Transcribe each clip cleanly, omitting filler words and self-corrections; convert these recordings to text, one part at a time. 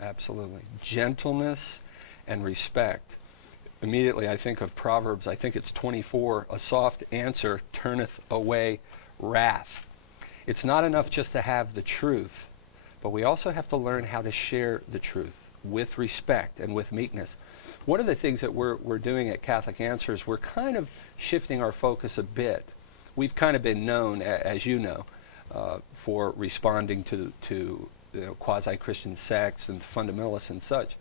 Absolutely. Gentleness and respect. Immediately I think of Proverbs, I think it's 24, a soft answer turneth away wrath. It's not enough just to have the truth, but we also have to learn how to share the truth with respect and with meekness. One of the things that we're doing at Catholic Answers, we're kind of shifting our focus a bit. We've kind of been known, as you know, for responding to quasi-Christian sects and fundamentalists and such.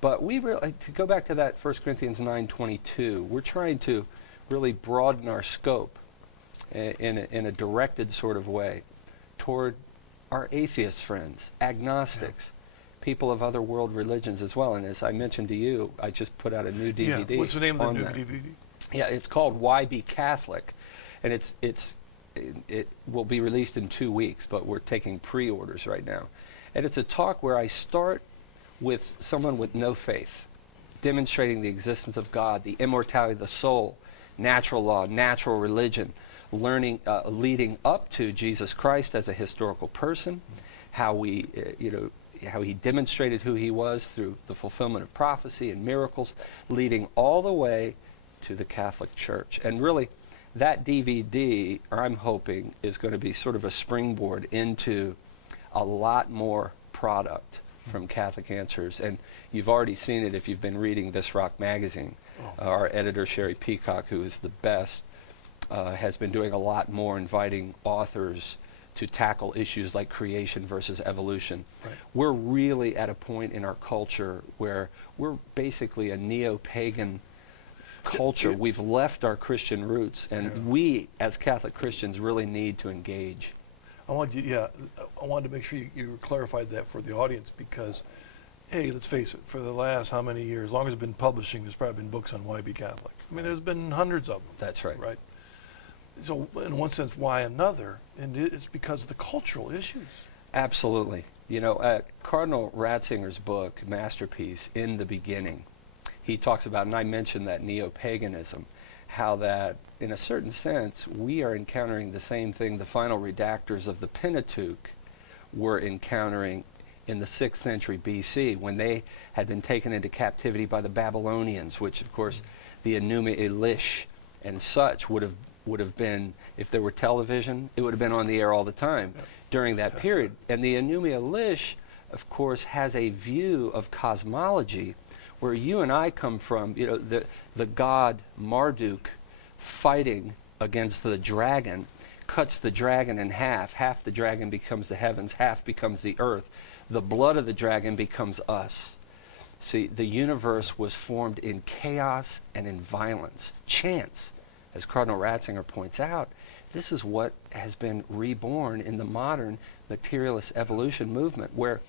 But we really, to go back to that 1 Corinthians 9:22, we're trying to really broaden our scope in a directed sort of way toward our atheist friends, agnostics, people of other world religions as well. And as I mentioned to you, I just put out a new DVD. Yeah. What's the name of the new that. DVD? Yeah, it's called Why Be Catholic, and it will be released in 2 weeks, but we're taking pre-orders right now. And it's a talk where I start with someone with no faith, demonstrating the existence of God, the immortality of the soul, natural law, natural religion, leading up to Jesus Christ as a historical person, how he demonstrated who he was through the fulfillment of prophecy and miracles, leading all the way to the Catholic Church. And really, that DVD, I'm hoping, is going to be sort of a springboard into a lot more product from Catholic Answers. And you've already seen it if you've been reading This Rock magazine. Our editor, Sherry Peacock, who is the best, has been doing a lot more, inviting authors to tackle issues like creation versus evolution. Right. We're really at a point in our culture where we're basically a neo-pagan culture. We've left our Christian roots, and we, as Catholic Christians, really need to engage. I wanted to make sure you clarified that for the audience because, hey, let's face it, for the last how many years, as long as it's been publishing, there's probably been books on why be Catholic. I mean, there's been hundreds of them. That's right. Right. So in one sense, why another? And it's because of the cultural issues. Absolutely. Cardinal Ratzinger's book, Masterpiece, In the Beginning, he talks about, and I mentioned that neo-paganism, how that, in a certain sense, we are encountering the same thing the final redactors of the Pentateuch were encountering in the 6th century BC when they had been taken into captivity by the Babylonians, which, of course, the Enuma Elish and such would have been, if there were television, it would have been on the air all the time during that period. And the Enuma Elish, of course, has a view of cosmology where you and I come from, the god Marduk fighting against the dragon, cuts the dragon in half. Half the dragon becomes the heavens, half becomes the earth. The blood of the dragon becomes us. See, the universe was formed in chaos and in violence. Chance, as Cardinal Ratzinger points out, this is what has been reborn in the modern materialist evolution movement, where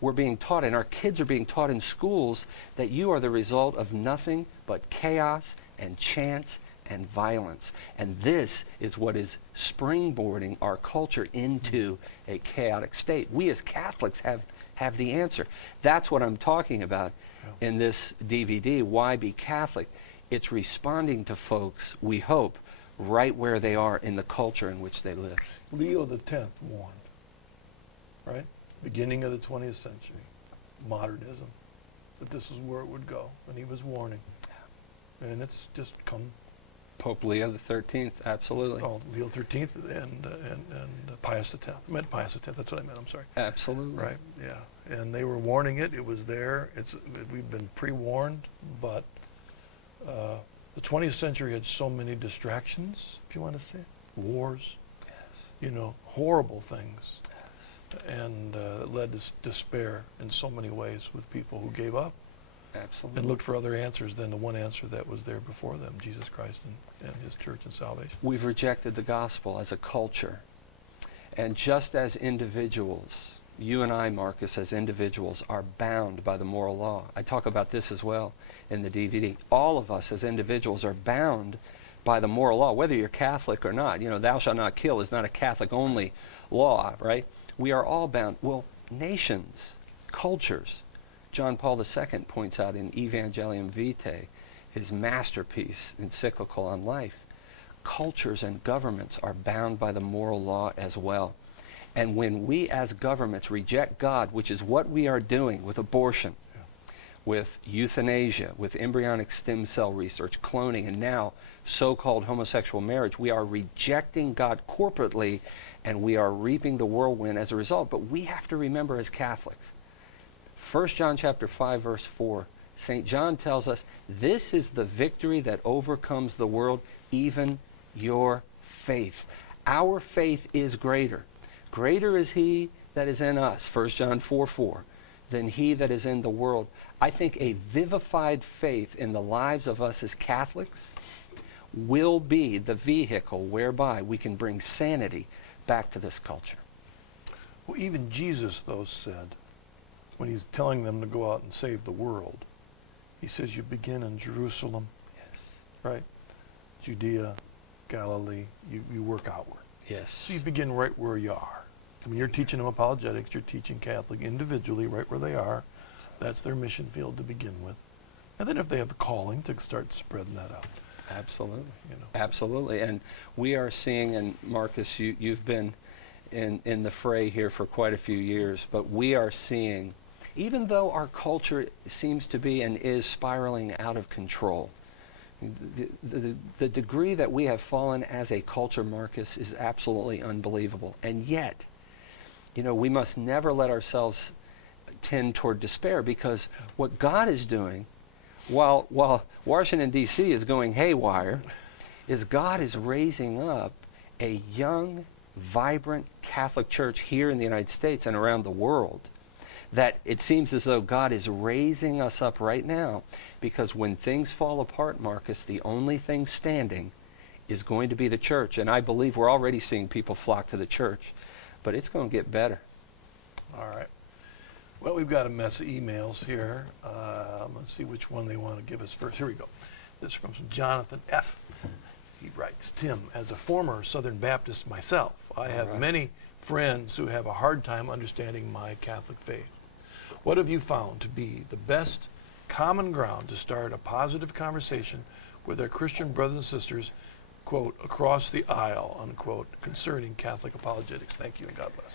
we're being taught, and our kids are being taught in schools, that you are the result of nothing but chaos and chance and violence. And this is what is springboarding our culture into a chaotic state. We as Catholics have the answer. That's what I'm talking about in this DVD, Why Be Catholic? It's responding to folks, we hope, right where they are in the culture in which they live. Leo X warned, right? Beginning of the 20th century, modernism, that this is where it would go, and he was warning. And it's just come. Pope Leo XIII, absolutely. Oh, Leo XIII and Pius X. I meant Pius X, that's what I meant, I'm sorry. Absolutely. Right, yeah. And they were warning it, it was there, we've been pre-warned, but the 20th century had so many distractions, if you want to say it. Wars, horrible things. And it led to despair in so many ways with people who gave up. Absolutely. And looked for other answers than the one answer that was there before them, Jesus Christ and his church and salvation. We've rejected the gospel as a culture. And just as individuals, you and I, Marcus, as individuals, are bound by the moral law. I talk about this as well in the DVD. All of us as individuals are bound by the moral law, whether you're Catholic or not. Thou shalt not kill is not a Catholic-only law, right? We are all bound. Well, nations, cultures. John Paul II points out in Evangelium Vitae, his masterpiece encyclical on life, cultures and governments are bound by the moral law as well. And when we as governments reject God, which is what we are doing with abortion, with euthanasia, with embryonic stem cell research, cloning, and now so-called homosexual marriage, we are rejecting God corporately, and we are reaping the whirlwind as a result. But we have to remember as Catholics, 1 John chapter 5, verse 4, St. John tells us, this is the victory that overcomes the world, even your faith. Our faith is greater. Greater is he that is in us, 1 John 4:4, than he that is in the world. I think a vivified faith in the lives of us as Catholics will be the vehicle whereby we can bring sanity back to this culture. Well, even Jesus, though, said, when he's telling them to go out and save the world, he says you begin in Jerusalem, Yes. right? Judea, Galilee, you work outward. Yes. So you begin right where you are. When you're teaching them apologetics, you're teaching Catholic individually right where they are. That's their mission field to begin with. And then if they have the calling, to start spreading that out. Absolutely. You know. Absolutely. And we are seeing, and Marcus, you've been in the fray here for quite a few years, but we are seeing, even though our culture seems to be and is spiraling out of control, the degree that we have fallen as a culture, Marcus, is absolutely unbelievable. And yet, we must never let ourselves tend toward despair, because what God is doing, while Washington, D.C. is going haywire, is God is raising up a young, vibrant Catholic Church here in the United States and around the world, that it seems as though God is raising us up right now, because when things fall apart, Marcus, the only thing standing is going to be the church. And I believe we're already seeing people flock to the church, but it's going to get better. All right. Well, we've got a mess of emails here. Let's see which one they want to give us first. Here we go. This is from Jonathan F. He writes, Tim, as a former Southern Baptist myself, I have many friends who have a hard time understanding my Catholic faith. What have you found to be the best common ground to start a positive conversation with our Christian brothers and sisters, quote, across the aisle, unquote, concerning Catholic apologetics? Thank you, and God bless.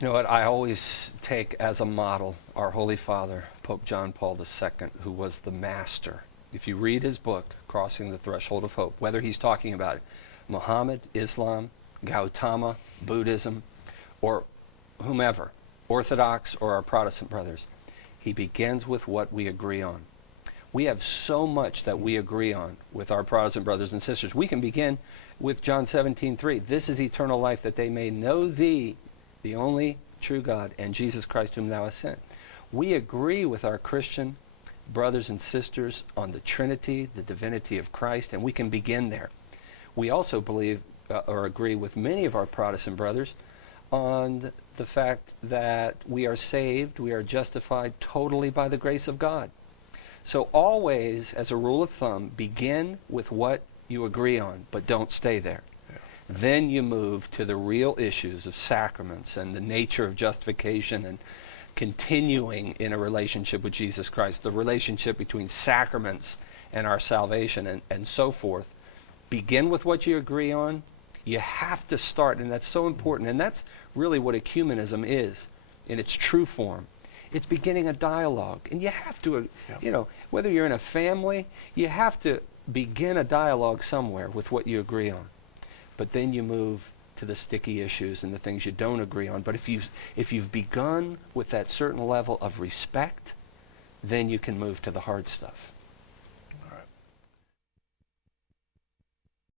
You know what, I always take as a model our Holy Father, Pope John Paul II, who was the master. If you read his book, Crossing the Threshold of Hope, whether he's talking about Muhammad, Islam, Gautama, Buddhism, or whomever, Orthodox or our Protestant brothers, he begins with what we agree on. We have so much that we agree on with our Protestant brothers and sisters. We can begin with John 17:3. This is eternal life, that they may know thee, the only true God, and Jesus Christ whom thou hast sent. We agree with our Christian brothers and sisters on the Trinity, the divinity of Christ, and we can begin there. We also believe or agree with many of our Protestant brothers on the fact that we are saved, we are justified totally by the grace of God. So always, as a rule of thumb, begin with what you agree on, but don't stay there. Then you move to the real issues of sacraments and the nature of justification and continuing in a relationship with Jesus Christ, the relationship between sacraments and our salvation and so forth. Begin with what you agree on. You have to start, and that's so important, and that's really what ecumenism is in its true form. It's beginning a dialogue, and you have to, whether you're in a family, you have to begin a dialogue somewhere with what you agree on. But then you move to the sticky issues and the things you don't agree on. But if you've begun with that certain level of respect, then you can move to the hard stuff.